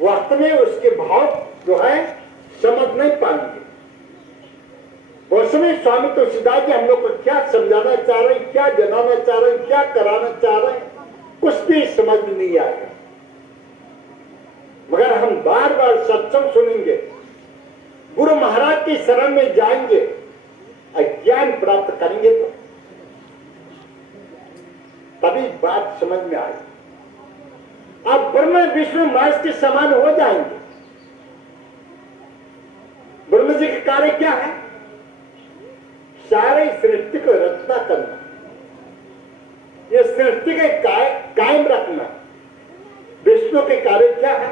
वास्तव में उसके भाव जो है समझ नहीं पाएंगे। गोस्वामी स्वामी तुलसीदास जी हम लोग को क्या समझाना चाह रहे हैं, क्या जनाना चाह रहे हैं, क्या कराना चाह रहे हैं, कुछ भी समझ में नहीं आएगा। मगर हम बार बार सत्संग सुनेंगे, गुरु महाराज की शरण में जाएंगे, ज्ञान प्राप्त करेंगे तो तभी बात समझ में आएगी। आप ब्रह्म विष्णु महेश के समान हो जाएंगे। ब्रह्म जी का कार्य क्या है? सारे सृष्टि को रचना करना, ये सृष्टि के कायम रखना। विष्णु के कार्य क्या है?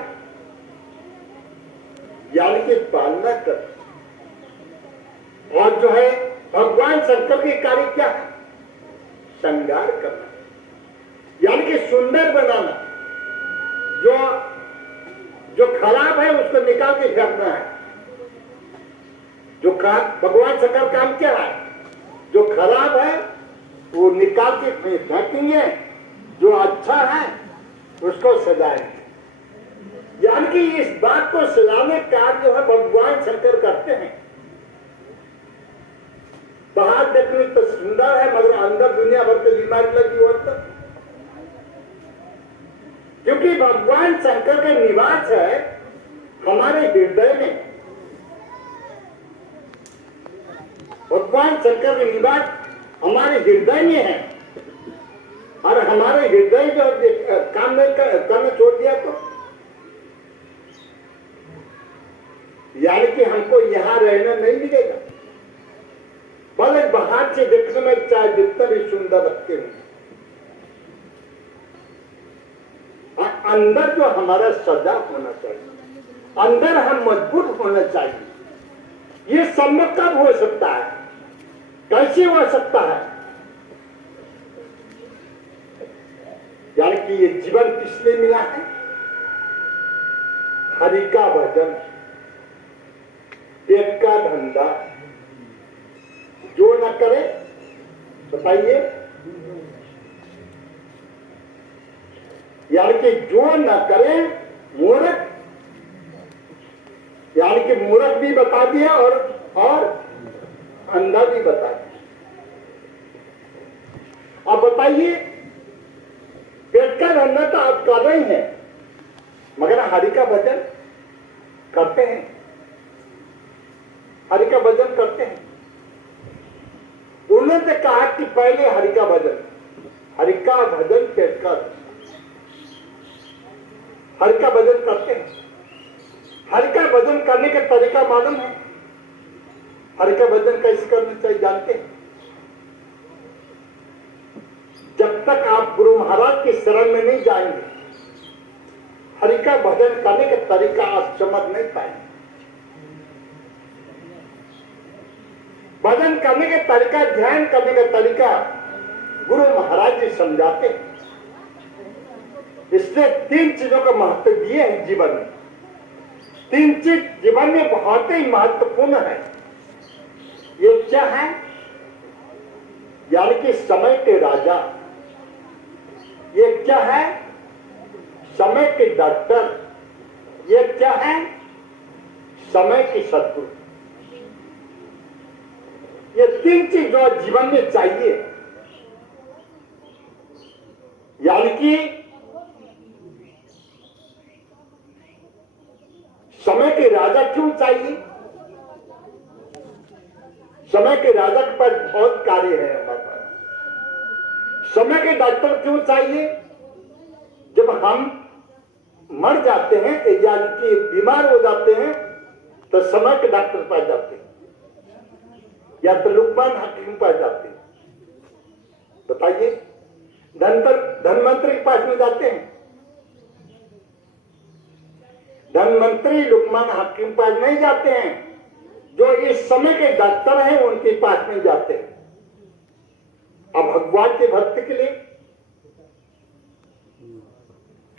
ज्ञान की पालना करना। और जो है भगवान शंकर के कार्य क्या है? श्रृंगार करना, यानी कि सुंदर बनाना। जो खराब है उसको निकाल के फेंकना है। जो भगवान शंकर काम क्या है? जो खराब है वो निकाल के फेंकेंगे, जो अच्छा है उसको सजाएंगे। यानी कि इस बात को सजाने का जो है भगवान शंकर करते हैं। बाहर देखने तो सुंदर है मगर अंदर दुनिया भर की बीमारी लगी होता, क्योंकि भगवान शंकर का निवास है हमारे हृदय में। भगवान शंकर का निवास हमारे हृदय में है, और हमारे हृदय जो काम नहीं करना छोड़ दिया तो यानी कि हमको यहाँ रहना नहीं मिलेगा। भले बाहर से देखने में चाहे जितना भी सुंदर रखते हैं, अंदर जो हमारा सजा होना चाहिए, अंदर हम मजबूत होना चाहिए। ये संभव कब हो सकता है? कैसे हो सकता है? यानी कि ये जीवन किस लिए मिला है? हरि का भजन, पेट का धंधा जो न करे, बताइए, यानी कि जो न करे मूर्ख, यानी कि मूर्ख भी बता दिया और अंधा भी बता दिया। अब बताइए, पेट का धंधा तो आप कर रहे हैं मगर हरि का भजन करते हैं? हरि का भजन करते हैं? उन्होंने कहा कि पहले हरि का भजन, हरि का भजन पेट का, हरि का भजन करते हैं। हरि का भजन करने का तरीका मालूम है? हरि का भजन कैसे करना चाहिए जानते हैं? जब तक आप गुरु महाराज की शरण में नहीं जाएंगे, हरि का भजन करने का तरीका आप समझ नहीं पाएंगे। भजन करने का तरीका, ध्यान करने का तरीका गुरु महाराज जी समझाते हैं। इसलिए 3 चीजों का महत्व दिए हैं जीवन में। 3 चीज जीवन में बहुत ही महत्वपूर्ण है। ये क्या है? यानी कि समय के राजा। ये क्या है? समय के डॉक्टर। ये क्या है? समय की सद्गुरु। ये 3 चीज जो जीवन में चाहिए, यानी कि समय के राजा क्यों चाहिए? समय के राजा के पास बहुत कार्य है हमारे पास। समय के डॉक्टर क्यों चाहिए? जब हम मर जाते हैं यानी कि बीमार हो जाते हैं तो समय के डॉक्टर पास जाते हैं, या तो लुकमान हकीम पास जाते हैं। बताइए, धनवंतरी के पास में जाते हैं? धनवंतरी लुकमान हकीम पास नहीं जाते हैं। जो इस समय के डॉक्टर हैं उनके पास में जाते हैं। अब भगवान के भक्त के लिए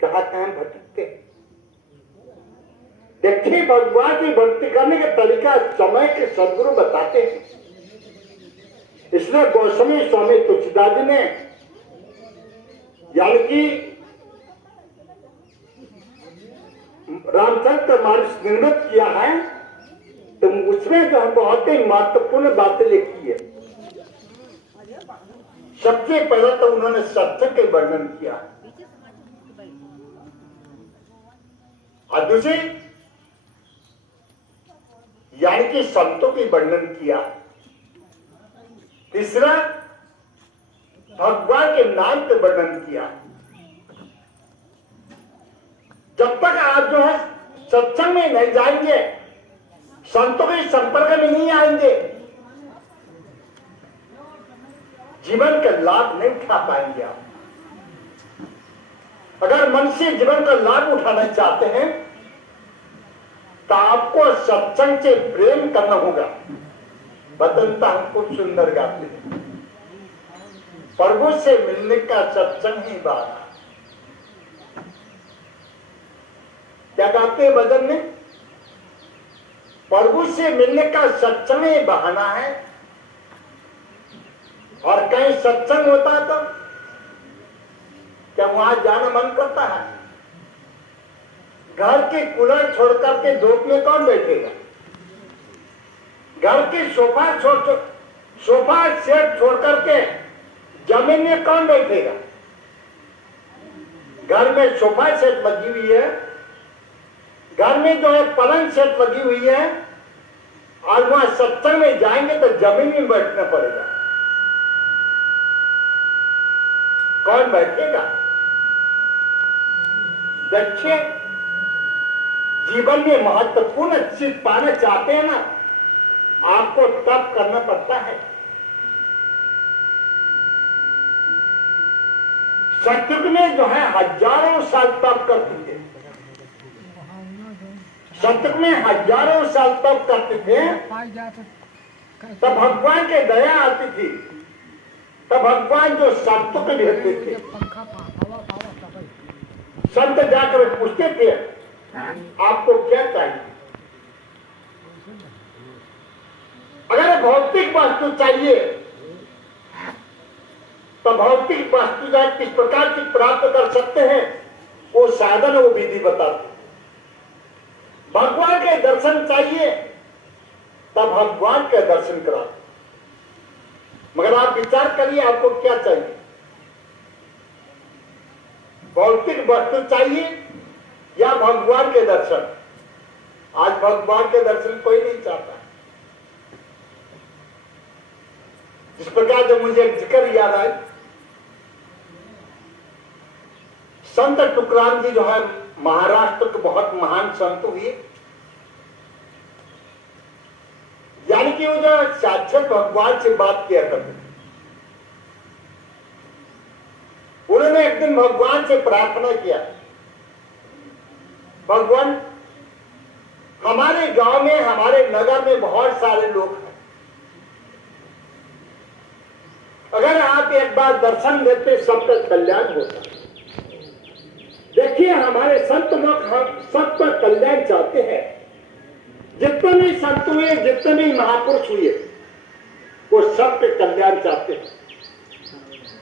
कहां भटकते? देखिए, भगवान की भक्ति करने का तरीका समय के सदगुरु बताते हैं। इसलिए गोस्वामी स्वामी तुलसीदास जी ने यानी कि रामचरितमानस निर्मित किया है, तो उसमें जो है बहुत ही महत्वपूर्ण बातें लिखी है। सबसे पहले तो उन्होंने सत्य के वर्णन किया और दूसरी यानी कि संतों की वर्णन किया। तीसरा भगवान के नाम के वर्णन किया। जब तक आप जो है सत्संग में नहीं जाएंगे, संतों के संपर्क में नहीं आएंगे, जीवन का लाभ नहीं उठा पाएंगे आप। अगर मन से जीवन का लाभ उठाना चाहते हैं तो आपको सत्संग से प्रेम करना होगा। बदलता हम खूब सुंदर गाते हैं, प्रभु से मिलने का सत्संग ही बहाना। क्या गाते हैं भजन में? प्रभु से मिलने का सत्संग ही बहाना है। और कहीं सत्संग होता तो क्या वहां जाना मन करता है? घर के कूलर छोड़ करके धूप में कौन बैठेगा? घर के सोफा सेट छोड़ करके जमीन में कौन बैठेगा? घर में सोफा सेट लगी हुई है, घर में जो है पलंग सेट लगी हुई है, और वहां सत्संग में जाएंगे तो जमीन में बैठना पड़ेगा। कौन बैठेगा? देखिए, जीवन में महत्वपूर्ण चीज पाना चाहते हैं ना, आपको तप करना पड़ता है। सतयुग में जो है हजारों साल तप करते थे। सतयुग में हजारों साल तप करते थे, तब भगवान के दया आती थी। तब भगवान जो संतों को भेजते थे, संत जाकर पूछते थे आपको क्या चाहिए। अगर भौतिक वस्तु चाहिए तो भौतिक वस्तु किस प्रकार की प्राप्त कर सकते हैं, वो साधन वो विधि बताते। भगवान के दर्शन चाहिए तब भगवान के दर्शन कराते। मगर आप विचार करिए, आपको क्या चाहिए? भौतिक वस्तु चाहिए या भगवान के दर्शन? आज भगवान के दर्शन कोई नहीं चाहता। इस प्रकार जब मुझे एक जिक्र याद आई, संत टुकराम जी जो है महाराष्ट्र के बहुत महान संत हुए, यानी कि वो जो साक्षात भगवान से बात किया करते। उन्होंने एक दिन भगवान से प्रार्थना किया, भगवान हमारे गांव में, हमारे नगर में बहुत सारे लोग हैं, अगर आप एक बार दर्शन देते सबका कल्याण होता। देखिए, हमारे संत लोग हम सबका कल्याण चाहते हैं। जितने भी संत हुए, जितने भी महापुरुष हुए, वो सबके कल्याण चाहते हैं।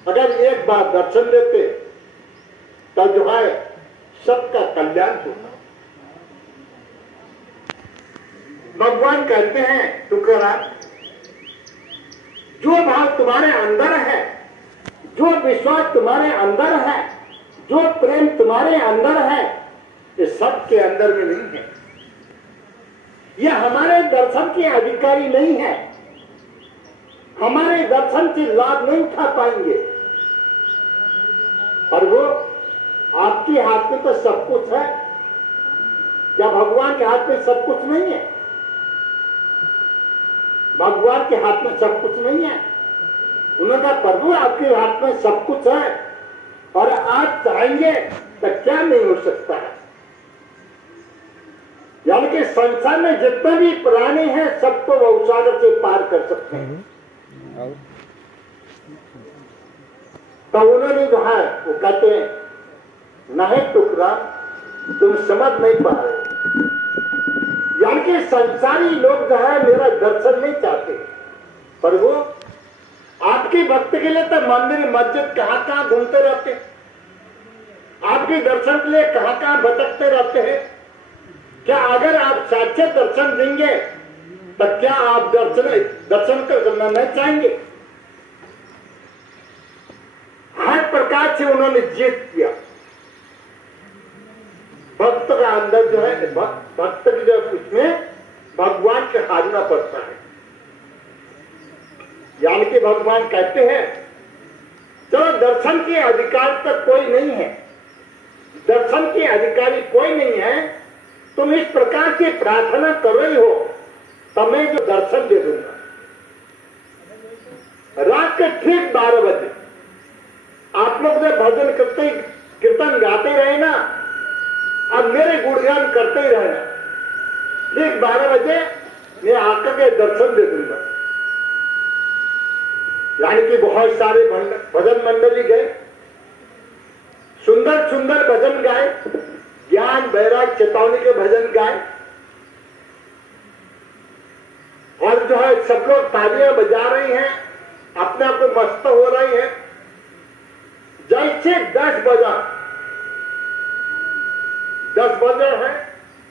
अगर एक बार दर्शन देते तो जो है सबका कल्याण होता। भगवान कहते हैं टुकराम, जो भाव तुम्हारे अंदर है, जो विश्वास तुम्हारे अंदर है, जो प्रेम तुम्हारे अंदर है, ये सबके अंदर में नहीं है। यह हमारे दर्शन के अधिकारी नहीं है, हमारे दर्शन से लाभ नहीं उठा पाएंगे। पर वो आपके हाथ में तो सब कुछ है, क्या भगवान के हाथ में सब कुछ नहीं है? भगवान के हाथ में सब कुछ नहीं है। उन्होंने कहा, प्रभु आपके हाथ में सब कुछ है और आप चाहेंगे तो क्या नहीं हो सकता है। यानी कि संसार में जितने भी प्राणी हैं सबको वो सागर से पार कर सकते हैं। तो उन्होंने जो है वो कहते हैं, नहीं टुकड़ा, तुम समझ नहीं पा रहे। यानी कि संसारी लोग जो है मेरा दर्शन नहीं चाहते, पर वो आपके भक्त के लिए तो मंदिर मस्जिद कहां कहां घूमते रहते हैं, आपके दर्शन के लिए कहां कहां भटकते रहते हैं। क्या अगर आप साक्षात दर्शन देंगे तो क्या आप दर्शन करना नहीं चाहेंगे? हर प्रकार से उन्होंने जीत किया। भक्त का अंदर जो है, भक्त की जो उसमें भगवान के हारना पड़ता है। यानी कि भगवान कहते हैं चलो दर्शन के अधिकार तक कोई नहीं है, दर्शन के अधिकारी कोई नहीं है, तुम इस प्रकार से प्रार्थना कर रही हो तो मैं जो दर्शन दे दूंगा। रात के ठीक 12 बजे आप लोग ने भजन करते कीर्तन गाते रहे ना, अब मेरे गुणगान करते ही रहना। ठीक 12 बजे मैं आकर के दर्शन दे दूंगा। यानी कि बहुत सारे भजन मंडली गए, सुंदर सुंदर भजन गाए, ज्ञान वैराग चेतावनी के भजन गाए, और जो है सब लोग तालियां बजा रही हैं, अपने आप को मस्त हो रही हैं। जैसे 10 बजा है,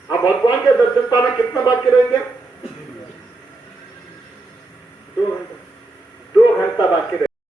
अब भगवान के दर्शन पाना कितना बाकी रहेंगे?